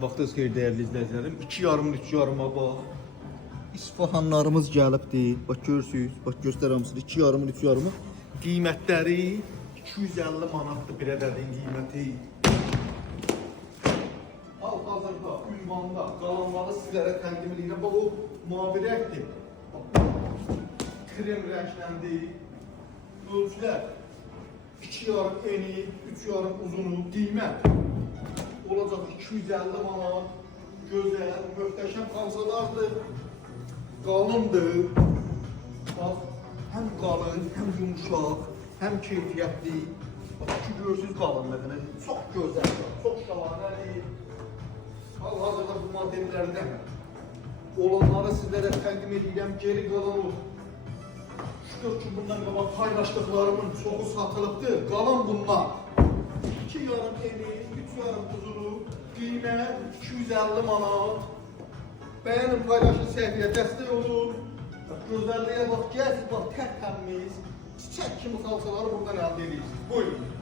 Vaxtınız xeyir değerli izləyicilərim. 2,5 3,5 bax. İsfahanlarımız gəlibdi. Bax görürsüz. Bax göstər hamısını 2,5 3,5. Qiymətləri 250 manatdır bir ədədin qiyməti. Hal-hazırda ünvanda qalanları sizlərə təqdim edirəm. Bax o mavi rəngdir. Krem rəngləndir. Ölçülər 2,5 eni, 3,5 uzunu, qiymət olacaq 250 manat, gözəl, möhtəşəm qalsalardır, qalındır. Bax, həm qalın, həm yumuşaq, həm keyfiyyətli. Bax, ki görürsünüz qalınlığını, çox gözəldir, çox şahanədir. Hal-hazırda bu modellərdən olanları sizlərə təqdim edirəm, geri qalan olur. Şükür ki, bundan qabaq paylaşdıqlarımın çoxu satılıbdır, qalan bunlar. 2,5 eni, 3,5 uzunu, qiymət 250 manat. Bəyənin, paylaşın, səhviyyə dəstək olun. Gözəlliyə bax, gəz, bax, tərtəmiz, çiçək kimi salsaları buradan əldə edirsiniz. Buyurun.